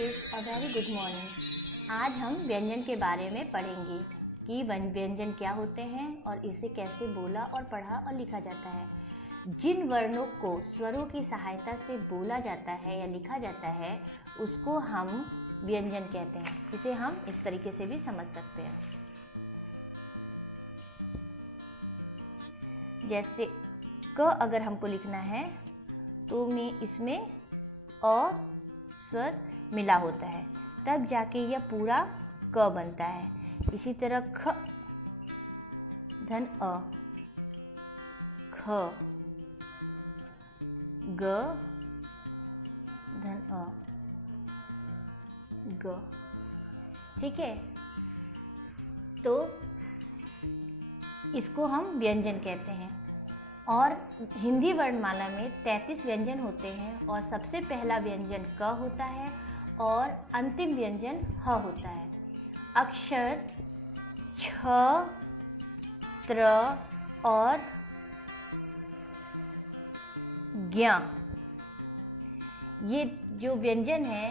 Kids, a very good morning. आज हम व्यंजन के बारे में पढ़ेंगे कि व्यंजन क्या होते हैं और इसे कैसे बोला और पढ़ा और लिखा जाता है। जिन वर्णों को स्वरों की सहायता से बोला जाता है या लिखा जाता है उसको हम व्यंजन कहते हैं। इसे हम इस तरीके से भी समझ सकते हैं, जैसे क अगर हमको लिखना है तो इसमें अ स्वर मिला होता है, तब जाके यह पूरा क बनता है। इसी तरह ख धन अ, ख ग धन अ, ग। ठीक है, तो इसको हम व्यंजन कहते हैं। और हिंदी वर्णमाला में 33 व्यंजन होते हैं और सबसे पहला व्यंजन क होता है और अंतिम व्यंजन ह होता है। अक्षर छ, त्र और ज्ञ, ये जो व्यंजन है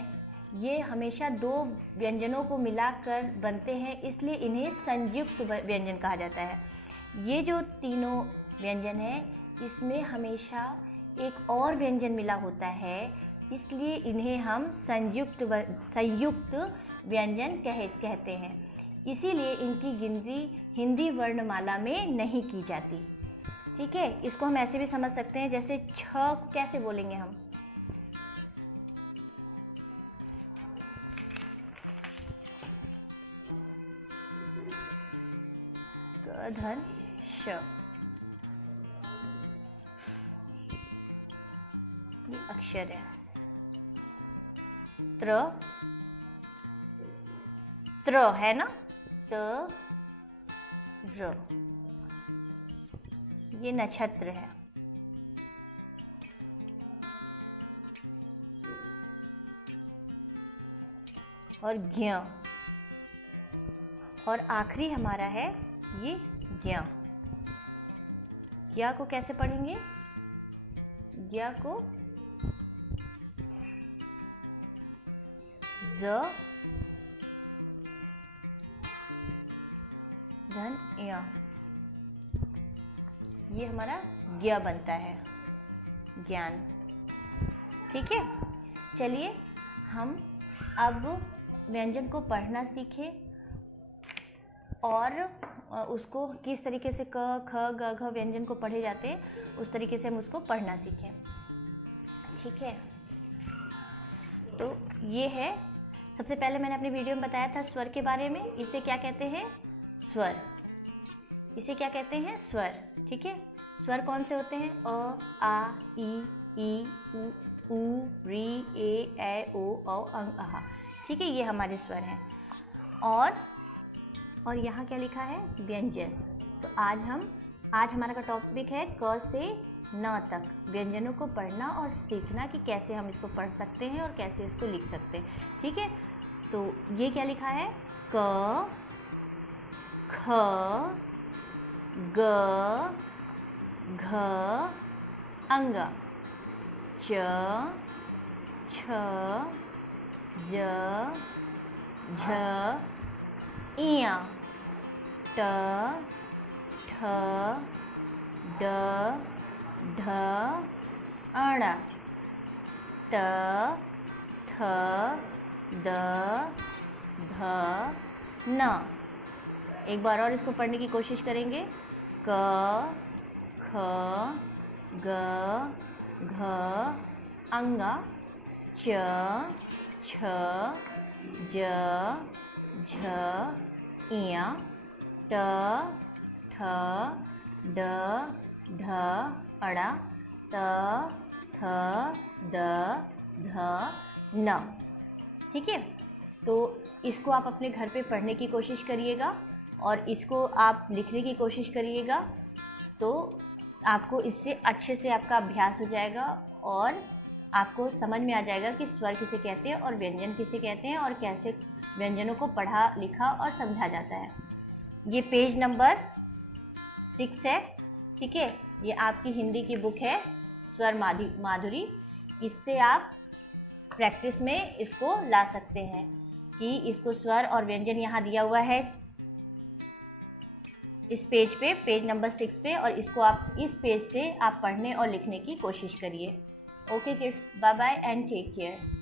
ये हमेशा दो व्यंजनों को मिलाकर बनते हैं, इसलिए इन्हें संयुक्त व्यंजन कहा जाता है। ये जो तीनों व्यंजन है इसमें हमेशा एक और व्यंजन मिला होता है, इसलिए इन्हें हम संयुक्त व्यंजन कहते हैं। इसीलिए इनकी गिनती हिंदी वर्णमाला में नहीं की जाती। ठीक है, इसको हम ऐसे भी समझ सकते हैं, जैसे छ कैसे बोलेंगे हम, क धन श, ये अक्षर है। त्र है ना, त र, ये नक्षत्र है। और ज्ञ, और आखिरी हमारा है ये ज्ञ। ज्ञ को कैसे पढ़ेंगे, ज्ञ को ज धन य, ये हमारा ज्ञ बनता है, ज्ञान। ठीक है, चलिए हम अब व्यंजन को पढ़ना सीखें और उसको किस तरीके से क ख ग घ व्यंजन को पढ़े जाते हैं उस तरीके से हम उसको पढ़ना सीखें। ठीक है, तो ये है, सबसे पहले मैंने अपने वीडियो में बताया था स्वर के बारे में। इसे क्या कहते हैं, स्वर। इसे क्या कहते हैं, स्वर। ठीक है, स्वर कौन से होते हैं, अ, आ, ई, उ, री, ए, ओ, औ, अंग, अहा। ठीक है, ये हमारे स्वर हैं। और यहाँ क्या लिखा है, व्यंजन। तो आज हमारा का टॉपिक है क से न तक व्यंजनों को पढ़ना और सीखना कि कैसे हम इसको पढ़ सकते हैं और कैसे इसको लिख सकते हैं। ठीक है, तो ये क्या लिखा है, क, ख, ग, घ, अंग, च, छ, ज, झ, इय, ट, ठ, ड, ढ, अण, ट, थ, द, ध, न। एक बार और इसको पढ़ने की कोशिश करेंगे, क, ख, ग, घ, अंग, च, छ, ज, झ, इय, ट, ठ, ड, ढ, अण, त, थ, द, ध, न। ठीक है, तो इसको आप अपने घर पे पढ़ने की कोशिश करिएगा और इसको आप लिखने की कोशिश करिएगा, तो आपको इससे अच्छे से आपका अभ्यास हो जाएगा और आपको समझ में आ जाएगा कि स्वर किसे कहते हैं और व्यंजन किसे कहते हैं और कैसे व्यंजनों को पढ़ा, लिखा और समझा जाता है। ये पेज नंबर 6 है। ठीक है, ये आपकी हिंदी की बुक है स्वर माधुरी। इससे आप प्रैक्टिस में इसको ला सकते हैं कि इसको स्वर और व्यंजन यहाँ दिया हुआ है इस पेज पे, पेज नंबर 6 पे, और इसको आप इस पेज से आप पढ़ने और लिखने की कोशिश करिए। Okay kids, bye bye and take care.